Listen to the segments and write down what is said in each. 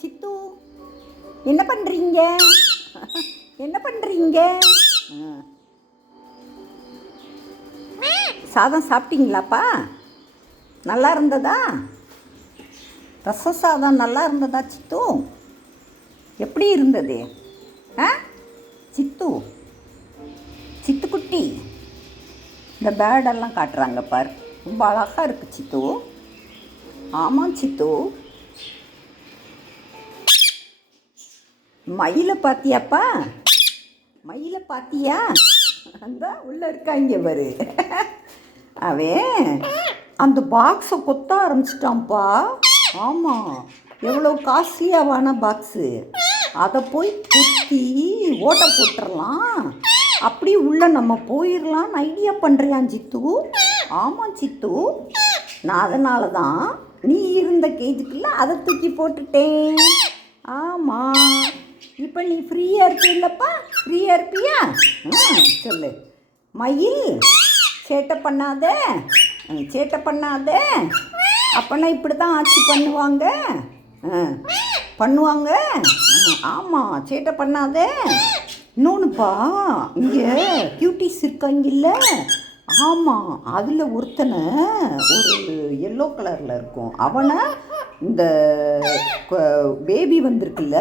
சித்து என்ன பண்ணுறீங்க? என்ன பண்ணுறீங்க? சாதம் சாப்பிட்டீங்களாப்பா? நல்லா இருந்ததா? ரசம் சாதம் நல்லா இருந்ததா சித்து? எப்படி இருந்தது? சித்து சித்துக்குட்டி இந்த பேர்டெல்லாம் காட்டுறாங்க பார், ரொம்ப அழகாக இருக்குது சித்து. ஆமாம் சித்து. மயிலை பார்த்தியாப்பா? மயிலை பார்த்தியா? அந்த உள்ளே இருக்காங்க பாரு. அவன் அந்த பாக்ஸை கொத்த ஆரம்பிச்சிட்டான்ப்பா. ஆமாம், எவ்வளோ காஸ்ட்லியாவான பாக்ஸு. அதை போய் குத்தி ஓட்டை போட்டுடலாம், அப்படி உள்ளே நம்ம போயிடலான்னு ஐடியா பண்ணுறியான் சித்து. ஆமாம் சித்து, நான் அதனால தான் நீ இருந்த கேஜுக்குள்ள அதை தூக்கி போட்டுட்டேன். ஆமாம், இப்போ நீ ஃப்ரீயாக இருப்பில்லப்பா? ஃப்ரீயாக இருப்பியா? சொல்லு. மயில் சேட்டை பண்ணாத, சேட்டை பண்ணாத. அப்போனா இப்படி தான் ஆட்சி பண்ணுவாங்க. பண்ணுவாங்க. ஆமாம், சேட்டை பண்ணாத. இன்னொன்றுப்பா, இங்கே கியூட்டிஸ் இருக்காங்கல்ல, ஆமாம், அதில் ஒருத்தனை ஒரு எல்லோ கலரில் இருக்கும், அவனை இந்த பேபி வந்திருக்குல்ல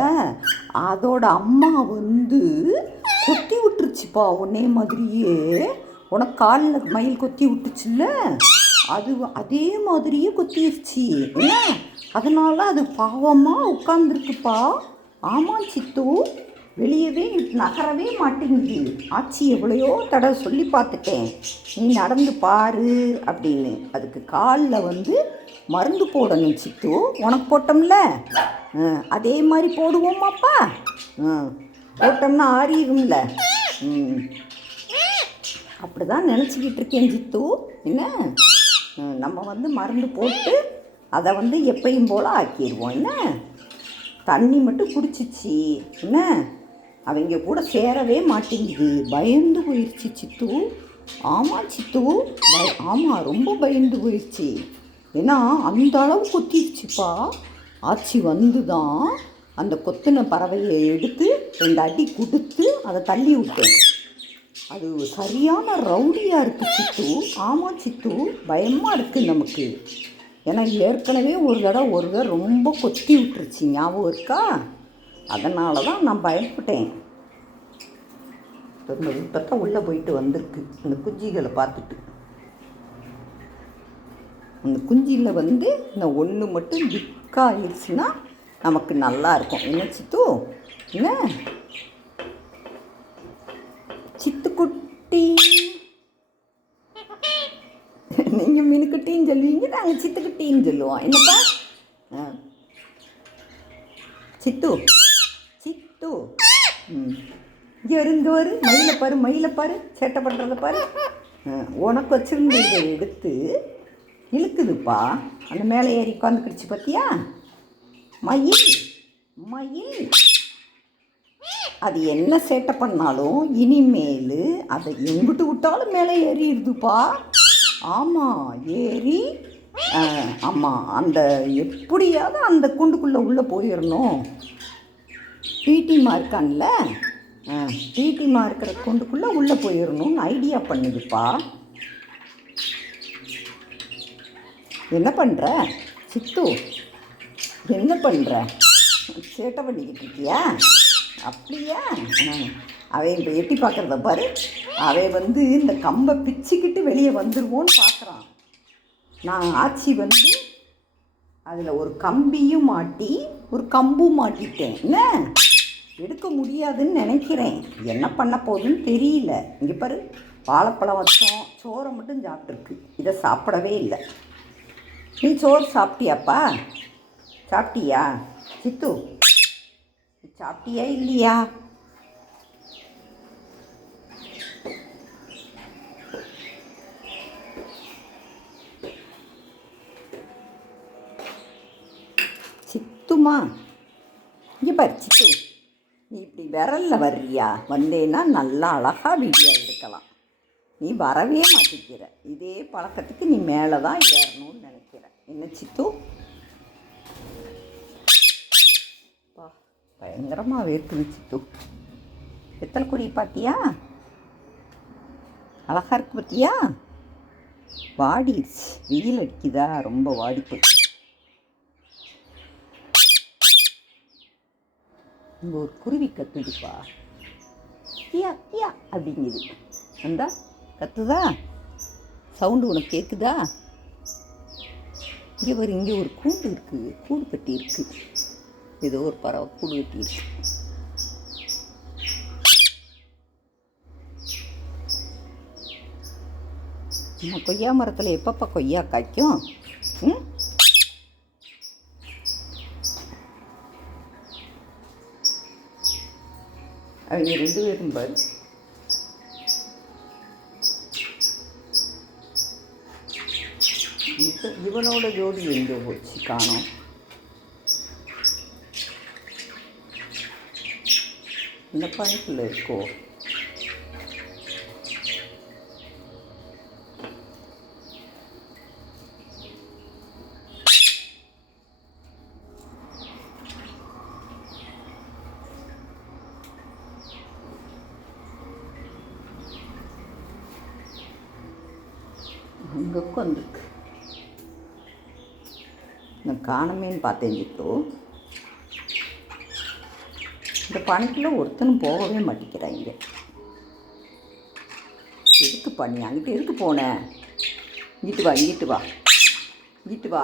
அதோட அம்மா வந்து கொத்தி விட்டுருச்சுப்பா. உன்னே மாதிரியே உனக்கு காலில் மயில் கொத்தி விட்டுச்சுல்ல, அது அதே மாதிரியே கொத்திடுச்சு. அதனால அது பாவமாக உட்காந்துருக்குப்பா. ஆமாம் சித்து, வெளியவே நகரவே மாட்டேங்குது. ஆச்சி எவ்வளையோ தடவை சொல்லி பார்த்துட்டேன், நீ நடந்து பாரு அப்படின்னு. அதுக்கு காலில் வந்து மருந்து போடணும் சித்து. உனக்கு போட்டோம்ல, அதே மாதிரி போடுவோமாப்பா? போட்டோம்னா ஆறிடும்ல. அப்படி தான் நினச்சிக்கிட்டு இருக்கேன் சித்து. என்ன, நம்ம வந்து மருந்து போட்டு அதை வந்து எப்பயும் போல் ஆக்கிடுவோம். என்ன, தண்ணி மட்டும் குடிச்சிச்சு. என்ன, அவங்க கூட சேரவே மாட்டேங்குது, பயந்து போயிடுச்சு சித்து. ஆமாம் சித்து, ஆமாம், ரொம்ப பயந்து போயிடுச்சு. ஏன்னா அந்த அளவு கொத்திடுச்சுப்பா. ஆச்சி வந்து தான் அந்த கொத்தின பறவையை எடுத்து 2 அடி கொடுத்து அதை தள்ளி விட்டேன். அது சரியான ரவுடியாக இருக்குது சித்து. ஆமாம் சித்து, பயமாக இருக்குது நமக்கு. ஏன்னா ஏற்கனவே ஒரு தடவை ரொம்ப கொத்தி விட்டுருச்சு, ஞாபகம் இருக்கா? அதனால தான் நான் பயப்பட்டேன். இப்போ தான் உள்ளே போயிட்டு வந்திருக்கு அந்த குஞ்சிகளை பார்த்துட்டு. அந்த குஞ்சியில் வந்து இந்த ஒன்று மட்டும் திக்காகிடுச்சுன்னா நமக்கு நல்லா இருக்கும். என்ன சித்து? என்ன சித்துக்குட்டி? நீங்கள் மினுக்குட்டின்னு சொல்லுவீங்க, நாங்கள் சித்துக்குட்டின்னு சொல்லுவோம். என்னப்பா? சித்து சித்து, இங்கே வரு, மயிலை பாரு, மயிலை பாரு, சேட்டை பண்ணுறத பாரு. உனக்கு வச்சுருந்த இதை எடுத்து இழுக்குதுப்பா, அந்த மேலே ஏறி உட்காந்துக்கிடுச்சு பார்த்தியா? மயில் மயில் அது என்ன சேட்டை பண்ணாலும் இனிமேல் அதை எங்கிட்டு விட்டாலும் மேலே ஏறிடுதுப்பா. ஆமாம், ஏறி ஆமாம், அந்த எப்படியாவது அந்த கூண்டுக்குள்ளே உள்ளே போயிடணும். டிடிமா இருக்கான்ல, டிடிமா இருக்கிற கூண்டுக்குள்ளே உள்ளே போயிடணும்னு ஐடியா பண்ணுதுப்பா. என்ன பண்ணுற சித்து? என்ன பண்ணுற? சேட்டை பண்ணிக்கிட்டு இருக்கியா? அப்படியா? அவன் இப்போ எட்டி பார்க்குறத பாரு. அவன் வந்து இந்த கம்பை பிச்சுக்கிட்டு வெளியே வந்துடுவோன்னு பார்க்குறான். நான் ஆச்சி வந்து அதில் ஒரு கம்பியும் மாட்டி ஒரு கம்பும் மாட்டிட்டேன். என்ன, எடுக்க முடியாதுன்னு நினைக்கிறேன். என்ன பண்ண போகுதுன்னு தெரியல. இங்கே பாரு, வாழைப்பழம் வச்சோம், சோறை மட்டும் சாப்பிட்ருக்கு, இதை சாப்பிடவே இல்லை. நீ சோறு சாப்பிட்டியாப்பா? சாப்பிட்டியா சித்து? சாப்பிட்டியா இல்லையா? சித்துமா, இங்கே பாரு சித்து, நீ இப்படி விரலில் வர்றியா? வந்தேன்னா நல்லா அழகாக வீடியோ எடுக்கலாம். நீ வரவே மாட்டேங்கிற. இதே பழக்கத்துக்கு நீ மேலே தான் ஏறணும்னு நினைக்கிற. என்ன சித்து? பயங்கரமாக வேர்க்குது சித்து. வெத்தலை கொடி பார்த்தியா? அழகா இருக்கு பார்த்தியா? வாடிடுச்சு, வெயில் அடிக்குதா, ரொம்ப வாடி போச்சு. இங்கே ஒரு குருவி கத்துதுப்பா, கியா கியா அப்படிங்குது. வந்தா கத்துதா, சவுண்டு உனக்கு கேட்குதா? இங்கே ஒரு கூண்டு இருக்குது, கூடு கட்டி இருக்குது. ஏதோ ஒரு பறவை கூடு கட்டி இருக்கு. நம்ம கொய்யா மரத்தில் எப்பப்போ கொய்யா காய்க்கும்? அவங்க 2 பேரும் பாரு. இவனோட ஜோடி எங்கே போச்சு, காணோம். இந்த பணிக்குள்ள இருக்கோ? அங்கே உட்காந்துருக்கு. நான் காணமேன்னு பார்த்தேன் சித்து. இந்த பணிக்குள்ளே ஒருத்தனும் போகவே மாட்டேங்கிறாங்க. எதுக்கு பண்ணி அங்கிட்டு எதுக்கு போனேன்? இங்கிட்டு வா, இங்கிட்டு வா, இங்கிட்டு வா,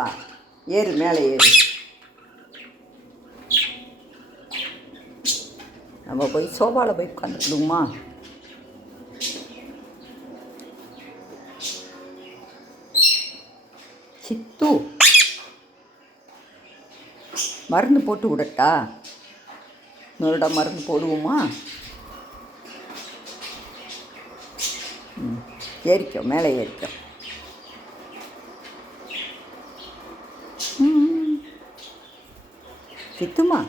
ஏறு, மேலே ஏறு. நம்ம போய் சோபாவில் போய் உட்காந்துக்கிடுமா? சித்து, மருந்து போட்டு விடட்டா? இன்னொருடா மருந்து போடுவோமா? ஏறிக்கோ, மேலே ஏறிக்கோ. சித்துமா